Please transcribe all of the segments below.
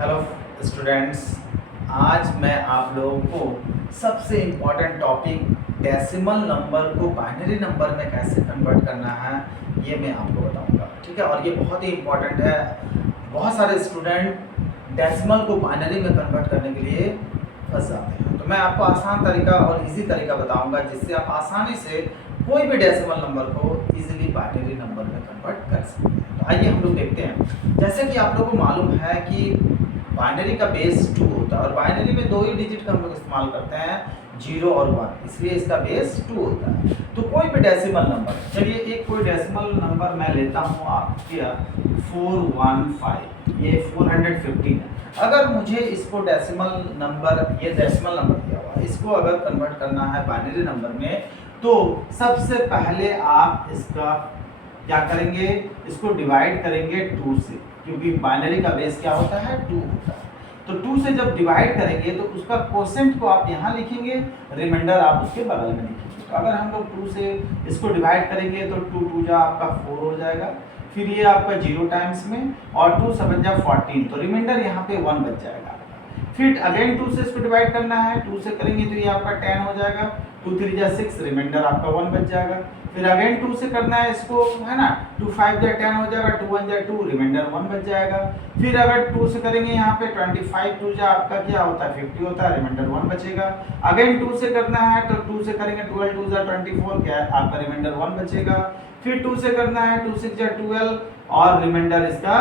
Hello students, आज मैं आप लोगों को सबसे इम्पॉर्टेंट टॉपिक डेसिमल नंबर को बाइनरी नंबर में कैसे कन्वर्ट करना है ये मैं आपको बताऊंगा। ठीक है, और ये बहुत ही इम्पॉर्टेंट है। बहुत सारे स्टूडेंट डेसिमल को बाइनरी में कन्वर्ट करने के लिए फंस जाते हैं, तो मैं आपको आसान तरीका और इजी तरीका बताऊंगा जिससे आप आसानी से कोई भी डेसिमल नंबर को इजीली बाइनरी नंबर में कन्वर्ट कर सकते हैं। तो आइए हम लोग देखते हैं। जैसे कि आप लोगों को मालूम है कि बाइनरी का बेस 2 होता है और बाइनरी में दो ही डिजिट का हम लोग इस्तेमाल करते हैं, 0 और 1, इसलिए इसका बेस 2 होता है। तो कोई भी डेसिमल नंबर, चलिए एक कोई डेसिमल नंबर मैं लेता हूँ आपके 415, ये 415 है। अगर मुझे इसको डेसिमल नंबर, ये डेसिमल नंबर दिया हुआ है, इसको अगर कन्वर्ट करना है बाइनरी नंबर में, तो सबसे पहले आप इसका क्या करेंगे, इसको डिवाइड करेंगे 2 से, क्योंकि बाइनरी का बेस क्या होता है, 2 होता है। तो 2 से जब डिवाइड करेंगे तो उसका कोसेंट को आप यहाँ लिखेंगे, रिमाइंडर आप उसके बगल में लिखेंगे। तो अगर हम लोग 2 से इसको डिवाइड करेंगे तो 2 2 जा आपका 4 हो जाएगा, फिर ये आपका 0 टाइम्स में, और 2 7 जा 14, तो रिमाइंडर यहाँ पे 1 बच जाएगा। फिर अगेन 2 से इसको डिवाइड करना है, 2 से करेंगे तो ये आपका 10 हो जाएगा, 2 3 जा 6, रिमाइंडर आपका 1 बच जाएगा। फिर अगेन 2 से करना है इसको, है ना, 2 5 जा 10 हो जाएगा, 2 1 जा 2, रिमाइंडर 1 बच जाएगा। फिर अगर 2 से करेंगे यहाँ पे 25 2 जा आपका क्या होता है, 50 होता है, रिमाइंडर 1 बचेगा। अगेन 2 से करना है तो 2 से करेंगे 12 2 जा 24, क्या है आपका रिमाइंडर 1 बचेगा। फिर 2 से करना है 2 6 जा 12 और रिमाइंडर इसका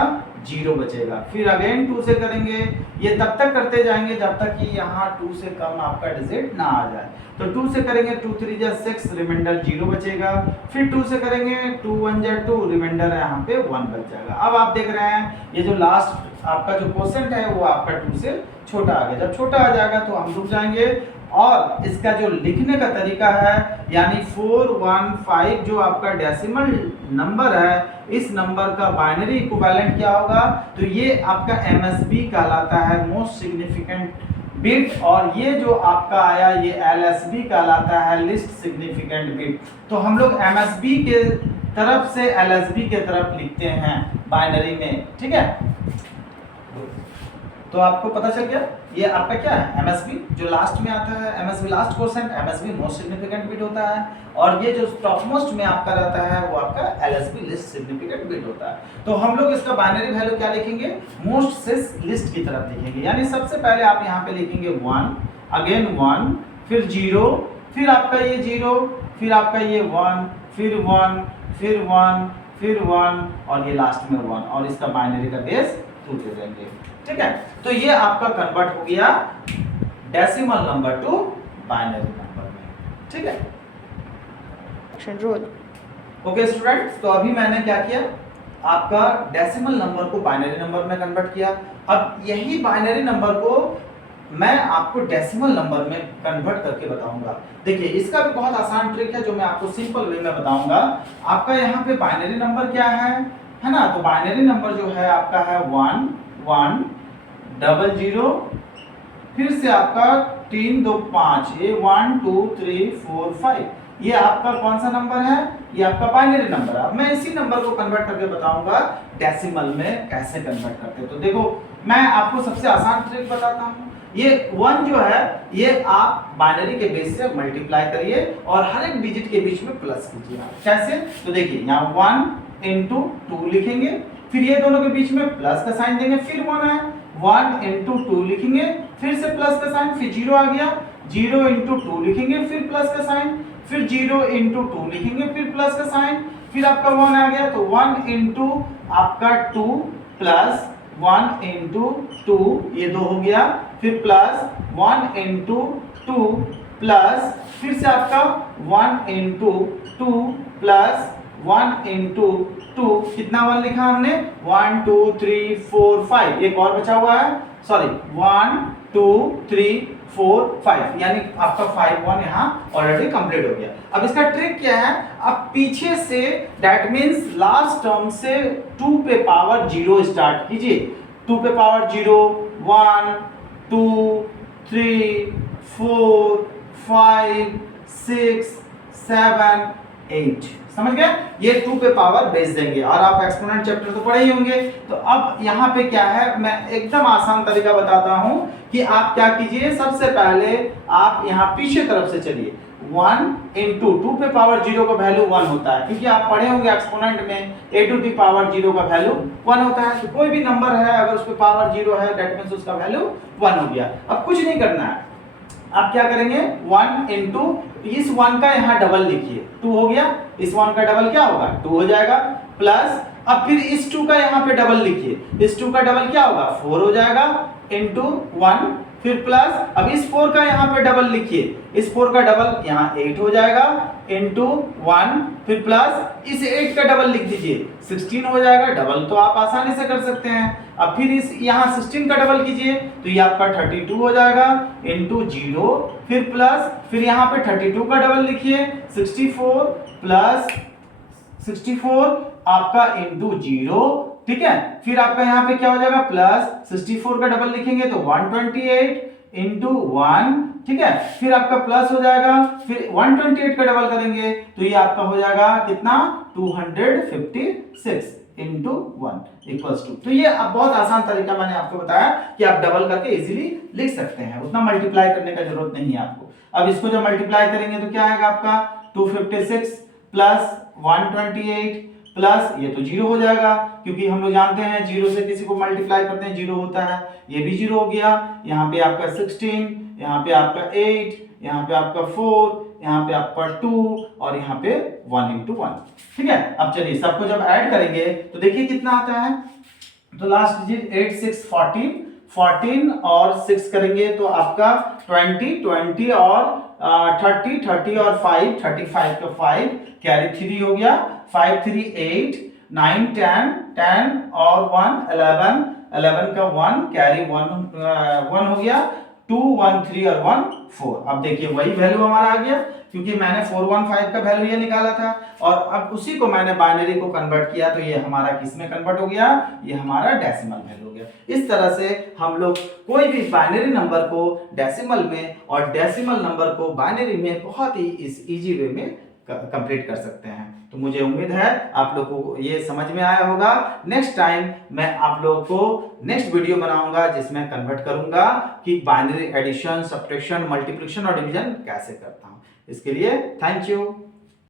0 बचेगा। फिर अगेन 2 से करेंगे, ये तब तक करते जाएंगे जब तक कि यहाँ 2 से कम आपका डिजिट ना आ जाए। तो 2 से करेंगे 2 3 जा 6, रिमाइंडर 0 बचेगा। फिर 2 से करेंगे 2 1 जा 2, रिमाइंडर यहाँ पे 1 बच जाएगा। अब आप देख रहे हैं ये जो लास्ट आपका जो क्वोशिएंट है वो आपका 2 से छोटा आ गया। जब छोटा आ जाएगा तो हम रुक जाएंगे, और इसका जो लिखने का तरीका है, यानी 415 जो आपका डेसिमल नंबर है, इस नंबर का बाइनरी इक्विवेलेंट क्या होगा, तो ये आपका एमएसबी कहलाता है, मोस्ट सिग्निफिकेंट बिट, और ये जो आपका आया ये एलएसबी कहलाता है, लिस्ट सिग्निफिकेंट बिट। तो हम लोग एमएसबी के तरफ से एलएसबी के तरफ लिखते हैं बाइनरी में, ठीक है। तो आपको पता चल गया ये आपका क्या है, एमएसबी जो लास्ट में आता है, MSB last quotient, MSB most significant bit होता है, और ये जो टॉप मोस्ट में आपका रहता है वो आपका एलएसबी लिस्ट सिग्निफिकेंट बिट होता है। तो हम लोग इसका बाइनरी वैल्यू क्या लिखेंगे, मोस्ट से लिस्ट की तरफ लिखेंगे, यानी सबसे पहले आप यहाँ पे लिखेंगे 1, अगेन 1, फिर 0, फिर आपका ये 0, फिर आपका ये 1, फिर 1, फिर 1, फिर 1, और ये लास्ट में 1, और इसका बाइनरी का बेस 2 दे देंगे, ठीक है। तो ये आपका कन्वर्ट हो गया decimal number two binary number में, ठीक है। रोल ओके स्टूडेंट्स, तो अभी मैंने क्या किया, आपका डेसिमल नंबर को बाइनरी नंबर में कन्वर्ट किया। अब यही बाइनरी नंबर को मैं आपको डेसिमल नंबर में कन्वर्ट करके बताऊंगा। देखिए इसका भी बहुत आसान ट्रिक है जो मैं आपको सिंपल वे में बताऊंगा। आपका यहाँ पे बाइनरी नंबर क्या है ना, तो बाइनरी नंबर जो है आपका है 1 1 0 0, फिर से आपका 3 2 5, ये 1 2 3 4 5, ये आपका कौन सा नंबर है, ये आपका बाइनरी नंबर है। अब मैं इसी नंबर को कन्वर्ट करके बताऊंगा डेसिमल में कैसे कन्वर्ट करते हैं। तो देखो मैं आपको सबसे आसान ट्रिक बताता हूँ। ये 1 जो है ये आप बाइनरी के बेस से मल्टीप्लाई करिए और हर एक डिजिट के बीच में प्लस कीजिए। कैसे, तो देखिए यहाँ 1 into 2 लिखेंगे, फिर ये दोनों के बीच में प्लस का साइन देंगे, फिर 1 है 1 into 2 लिखेंगे, फिर से प्लस का साइन, फिर 0 आ गया, 0 into 2 लिखेंगे, फिर प्लस का साइन, फिर 0 into 2 लिखेंगे, फिर प्लस का साइन, फिर आपका 1 आ गया, तो 1 into आपका 2 प्लस 1 into 2, ये 2 हो गया, फिर प्लस 1 into 2 प्लस, फिर से आपका 1 into 2 प्लस 1 into 2, कितना 1 लिखा हमने, 1 2 3 4 5, एक और बचा हुआ है, सॉरी 1 2 3 4 5, यानी आपका 5 1 यहाँ ऑलरेडी कंप्लीट हो गया। अब इसका ट्रिक क्या है, अब पीछे say that means last term से 2 पे पावर 0 स्टार्ट कीजिए। 2 पे पावर 0, 1 2 3 4 5 6 7 8, समझ गए? ये 2 पे पावर बेस देंगे और आप एक्सपोनेंट चैप्टर तो पढ़े ही होंगे। तो अब यहाँ पे क्या है, मैं एकदम आसान तरीका बताता हूँ कि आप क्या कीजिए। सबसे पहले आप यहाँ पीछे तरफ से चलिए। 1 इंटू 2 पे पावर 0 का वैल्यू 1 होता है, क्योंकि आप पढ़े होंगे एक्सपोनेंट में a टू दी पावर 0 का वैल्यू 1 होता है। तो कोई भी नंबर है अगर उस पे पावर 0 है दैट मींस उसका वैल्यू 1 हो गया। अब कुछ नहीं करना है, आप क्या करेंगे 1 इंटू इस 1 का यहाँ डबल लिखिए 2 हो गया, इस 1 का डबल क्या होगा 2 हो जाएगा, प्लस अब फिर इस 2 का यहाँ पे डबल लिखिए, इस 2 का डबल क्या होगा 4 हो जाएगा इंटू 1, फिर प्लस अब इस 4 का यहाँ पे डबल लिखिए, इस 4 का डबल यहाँ 8 हो जाएगा इंटू 1, फिर प्लस इस 8 का डबल लिख दीजिए 16 हो जाएगा। डबल तो आप आसानी से कर सकते हैं। अब फिर इस यहाँ 16 का डबल कीजिए तो ये आपका 32 हो जाएगा इंटू 0, फिर प्लस फिर यहाँ पे 32 का डबल लिखिए 64 प्लस 64 आपका इंटू 0, ठीक है। फिर आपका यहाँ पे क्या हो जाएगा प्लस 64 का डबल लिखेंगे तो 128 इंटू 1, ठीक है। फिर आपका प्लस हो जाएगा, फिर 128 का डबल करेंगे तो ये आपका हो जाएगा कितना 256 इंटू 1 इक्वल्स टू। तो ये अब बहुत आसान तरीका मैंने आपको बताया कि आप डबल करके इजीली लिख सकते हैं, उतना मल्टीप्लाई करने का जरूरत नहीं है आपको। अब इसको जब मल्टीप्लाई करेंगे तो क्या आएगा आपका 256 प्लस 128 प्लस ये तो 0 हो जाएगा, क्योंकि हम लोग जानते हैं 0 से किसी को मल्टीप्लाई करते हैं 0 होता है। ये भी 0 हो गया, यहाँ पे आपका 16, यहाँ पे आपका 8, यहाँ पे आपका 4, यहाँ पे आपका 2 और यहाँ पे 1 इंटू 1, ठीक है। अब चलिए सबको जब ऐड करेंगे तो देखिए कितना आता है। तो लास्ट डिजिट 8 6 14, 14 और 6 करेंगे तो आपका 20 20 और 30 30 और 5 35 का 5 कैरी 3 हो गया, 5 3 8 9 10 10 और 1 11 11 का 1 कैरी 1 हो गया, 2 1 3 और 1 4। अब देखिए वही वैल्यू हमारा आ गया, क्योंकि मैंने 415 का वैल्यू ये निकाला था और अब उसी को मैंने बाइनरी को कन्वर्ट किया तो ये हमारा किस में कन्वर्ट हो गया, ये हमारा डेसिमल वैल्यू हो गया। इस तरह से हम लोग कोई भी बाइनरी नंबर को डेसिमल में और डेसिमल नंबर को बाइनरी में बहुत ही इस इजी वे में कंप्लीट कर सकते हैं। तो मुझे उम्मीद है आप लोगों को ये समझ में आया होगा। नेक्स्ट टाइम मैं आप लोगों को नेक्स्ट वीडियो बनाऊंगा जिसमें कन्वर्ट करूंगा कि बाइनरी एडिशन, सब्ट्रैक्शन, मल्टीप्लिकेशन और डिवीजन कैसे करता हूं। इसके लिए थैंक यू।